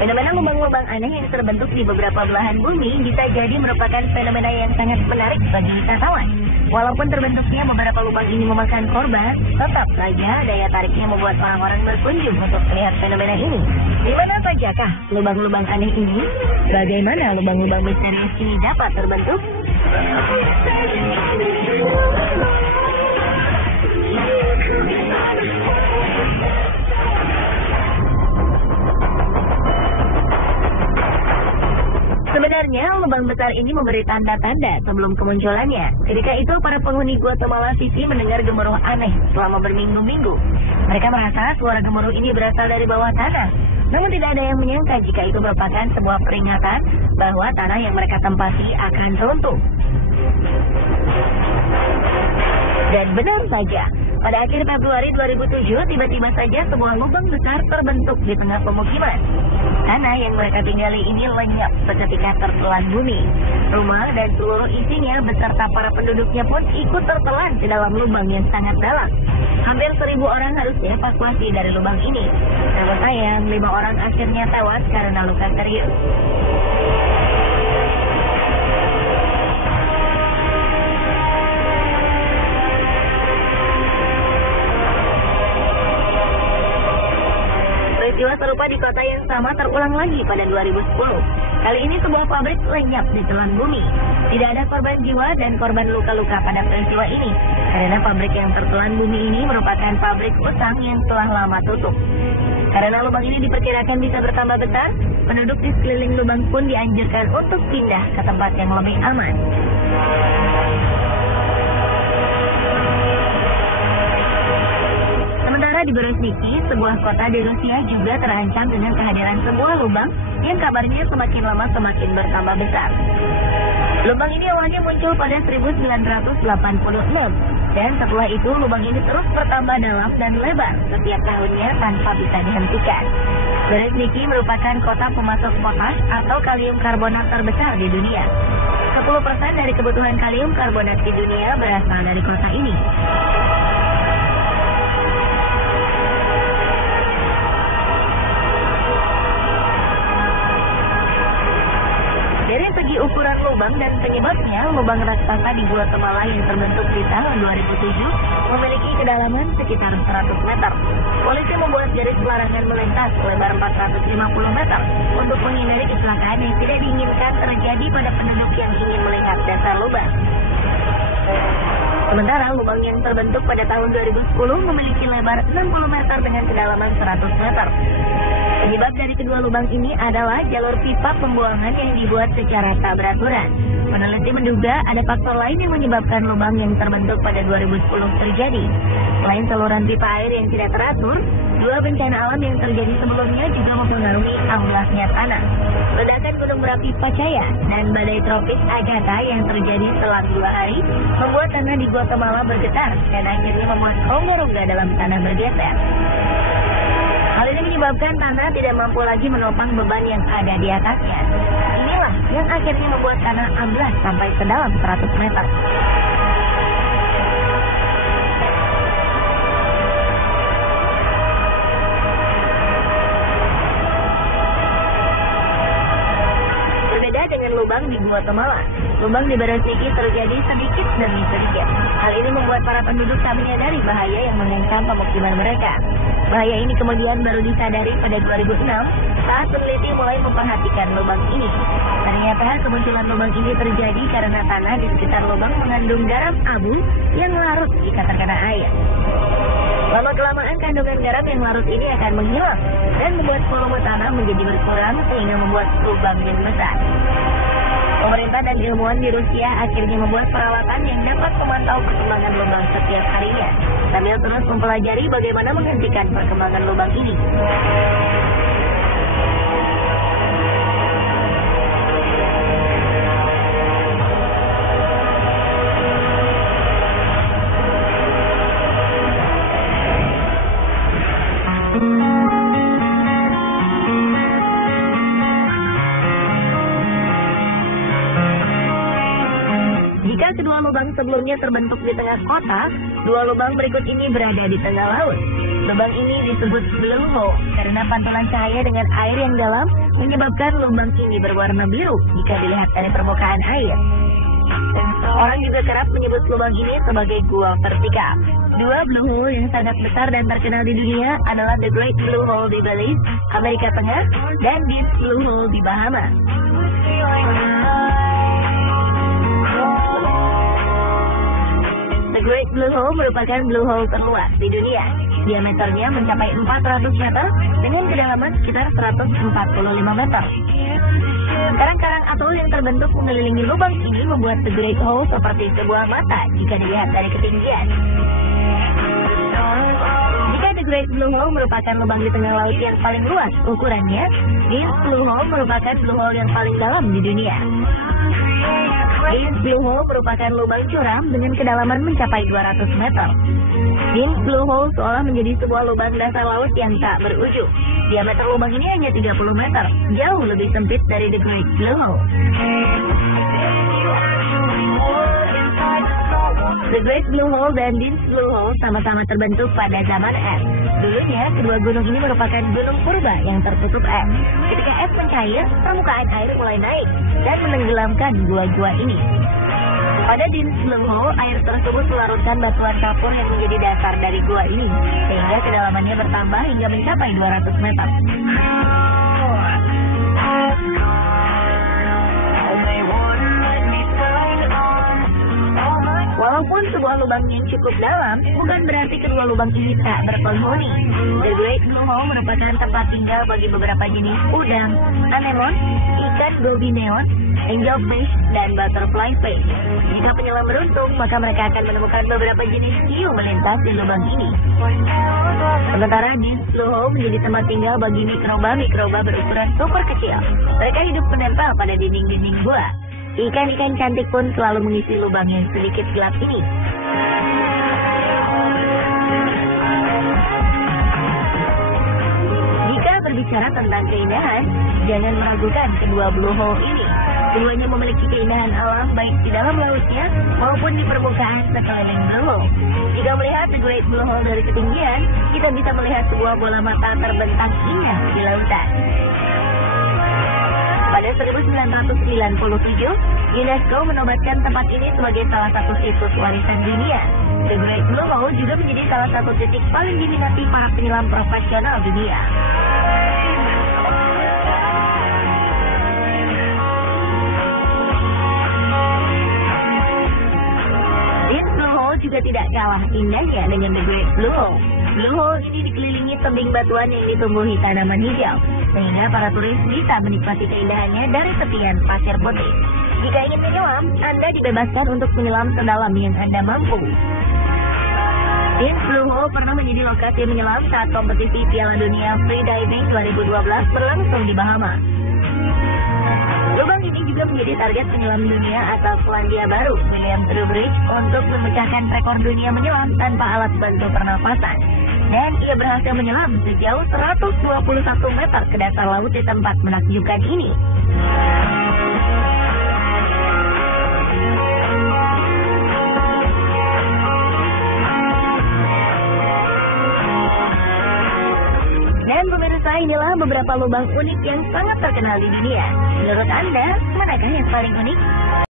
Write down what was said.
Fenomena lubang-lubang aneh yang terbentuk di beberapa belahan bumi bisa jadi merupakan fenomena yang sangat menarik bagi wisatawan. Walaupun terbentuknya beberapa lubang ini memakan korban, tetap saja daya tariknya membuat orang-orang berkunjung untuk melihat fenomena ini. Di mana sajakah lubang-lubang aneh ini? Bagaimana lubang-lubang misterius ini dapat terbentuk? Sebenarnya, lubang besar ini memberi tanda-tanda sebelum kemunculannya. Ketika itu, para penghuni Guatemala City mendengar gemuruh aneh selama berminggu-minggu. Mereka merasa suara gemuruh ini berasal dari bawah tanah. Namun tidak ada yang menyangka jika itu merupakan sebuah peringatan bahwa tanah yang mereka tempati akan runtuh. Dan benar saja, pada akhir Februari 2007, tiba-tiba saja sebuah lubang besar terbentuk di tengah pemukiman. Tanah yang mereka tinggali ini lenyap seketika tertelan bumi. Rumah dan seluruh isinya beserta para penduduknya pun ikut tertelan ke dalam lubang yang sangat dalam. Hampir 1.000 orang harus dievakuasi dari lubang ini. Namun sayang, 5 orang akhirnya tewas karena luka serius. Peristiwa serupa di kota yang sama terulang lagi pada 2010. Kali ini sebuah pabrik lenyap di telan bumi. Tidak ada korban jiwa dan korban luka-luka pada peristiwa ini, karena pabrik yang tertelan bumi ini merupakan pabrik utang yang telah lama tutup. Karena lubang ini diperkirakan bisa bertambah besar, penduduk di sekeliling lubang pun dianjurkan untuk pindah ke tempat yang lebih aman. Di Berezhniki, sebuah kota di Rusia juga terancam dengan kehadiran sebuah lubang yang kabarnya semakin lama semakin bertambah besar. Lubang ini awalnya muncul pada 1986, dan setelah itu lubang ini terus bertambah dalam dan lebar setiap tahunnya tanpa bisa dihentikan. Berezhniki merupakan kota pemasok potas atau kalium karbonat terbesar di dunia. 10% dari kebutuhan kalium karbonat di dunia berasal dari kota ini. Dari segi ukuran lubang dan penyebabnya, lubang raksasa di Guatemala yang terbentuk di tahun 2007 memiliki kedalaman sekitar 100 meter. Polisi membuat garis pelarangan melintas lebar 450 meter untuk menghindari kecelakaan yang tidak diinginkan terjadi pada penduduk yang ingin melihat dasar lubang. Sementara lubang yang terbentuk pada tahun 2010 memiliki lebar 60 meter dengan kedalaman 100 meter. Penyebab dari kedua lubang ini adalah jalur pipa pembuangan yang dibuat secara tak beraturan. Peneliti menduga ada faktor lain yang menyebabkan lubang yang terbentuk pada 2010 terjadi. Selain saluran pipa air yang tidak teratur, dua bencana alam yang terjadi sebelumnya juga mempengaruhi amblasnya tanah. Ledakan gunung berapi Pacaya dan badai tropis Agatha yang terjadi selang 2 hari membuat tanah di Guatemala bergetar dan akhirnya membuat rongga-rongga dalam tanah bergeser. Hal ini menyebabkan tanah tidak mampu lagi menopang beban yang ada di atasnya. Inilah yang akhirnya membuat tanah amblas sampai sedalam 100 meter. Berbeda dengan lubang di Guatemala, lubang di Berezhniki terjadi sedikit demi sedikit. Hal ini membuat para penduduk tak menyadari bahaya yang mengancam pemukiman mereka. Bahaya ini kemudian baru disadari pada 2006 saat peneliti mulai memperhatikan lubang ini. Ternyata kemunculan lubang ini terjadi karena tanah di sekitar lubang mengandung garam abu yang larut jika terkena air. Lama-kelamaan kandungan garam yang larut ini akan menghilang dan membuat volume tanah menjadi berkurang sehingga membuat lubang yang besar. Pemerintah dan ilmuwan di Rusia akhirnya membuat peralatan yang dapat memantau perkembangan lubang setiap harinya, sambil terus mempelajari bagaimana menghentikan perkembangan lubang ini. Kedua lubang sebelumnya terbentuk di tengah kota, dua lubang berikut ini berada di tengah laut. Lubang ini disebut blue hole karena pantulan cahaya dengan air yang dalam menyebabkan lubang ini berwarna biru jika dilihat dari permukaan air. Orang juga kerap menyebut lubang ini sebagai gua vertikal. Dua blue hole yang sangat besar dan terkenal di dunia adalah The Great Blue Hole di Belize, Amerika Tengah, dan Deep Blue Hole di Bahama. The Great Blue Hole merupakan blue hole terluas di dunia. Diameternya mencapai 400 meter dengan kedalaman sekitar 145 meter. Karang-karang atol yang terbentuk mengelilingi lubang ini membuat The Great Hole seperti sebuah mata jika dilihat dari ketinggian. Jika The Great Blue Hole merupakan lubang di tengah laut yang paling luas ukurannya, Deep Blue Hole merupakan blue hole yang paling dalam di dunia. Deep Blue Hole merupakan lubang curam dengan kedalaman mencapai 200 meter. Deep Blue Hole seolah menjadi sebuah lubang dasar laut yang tak berujung. Diameter lubang ini hanya 30 meter, jauh lebih sempit dari The Great Blue Hole. The Great Blue Hole dan Deep Blue Hole sama-sama terbentuk pada zaman es. Dulunya, kedua gunung ini merupakan gunung purba yang tertutup es. Ketika es mencair, permukaan air mulai naik dan menenggelamkan gua-gua ini. Pada Deep Blue Hole, air tersebut melarutkan batuan kapur yang menjadi dasar dari gua ini, sehingga kedalamannya bertambah hingga mencapai 200 meter. Walaupun sebuah lubang yang cukup dalam, bukan berarti kedua lubang ini tak berpenghuni. The Great Blue Hole merupakan tempat tinggal bagi beberapa jenis udang, anemon, ikan gobi neon, angelfish, dan butterfly fish. Jika penyelam beruntung, maka mereka akan menemukan beberapa jenis hiu melintas di lubang ini. Sementara Deep Blue Hole menjadi tempat tinggal bagi mikroba-mikroba berukuran super kecil. Mereka hidup menempel pada dinding-dinding gua. Ikan-ikan cantik pun selalu mengisi lubang yang sedikit gelap ini. Jika berbicara tentang keindahan, jangan meragukan kedua blue hole ini. Keduanya memiliki keindahan alam baik di dalam lautnya maupun di permukaan sekeliling blue hole. Jika melihat The Great Blue Hole dari ketinggian, kita bisa melihat sebuah bola mata terbentang indah di lautan. Pada 1997, UNESCO menobatkan tempat ini sebagai salah satu situs warisan dunia. The Great Blue Hole juga menjadi salah satu titik paling diminati para penyelam profesional dunia. Deep Blue Hole juga tidak kalah indahnya dengan The Great Blue Hole. Blue Hole ini dikelilingi tebing batuan yang ditumbuhi tanaman hijau, sehingga para turis bisa menikmati keindahannya dari tepian pasir putih. Jika ingin menyelam, Anda dibebaskan untuk menyelam sedalam yang Anda mampu. Deep Blue Hole pernah menjadi lokasi menyelam saat kompetisi Piala Dunia Freediving 2012 berlangsung di Bahama. Lubang ini juga menjadi target penyelam dunia asal Selandia Baru, William Trowbridge, untuk memecahkan rekor dunia menyelam tanpa alat bantu pernapasan. Dan ia berhasil menyelam sejauh 121 meter ke dasar laut di tempat menakjubkan ini. Dan pemirsa, inilah beberapa lubang unik yang sangat terkenal di dunia. Menurut Anda, manakah yang paling unik?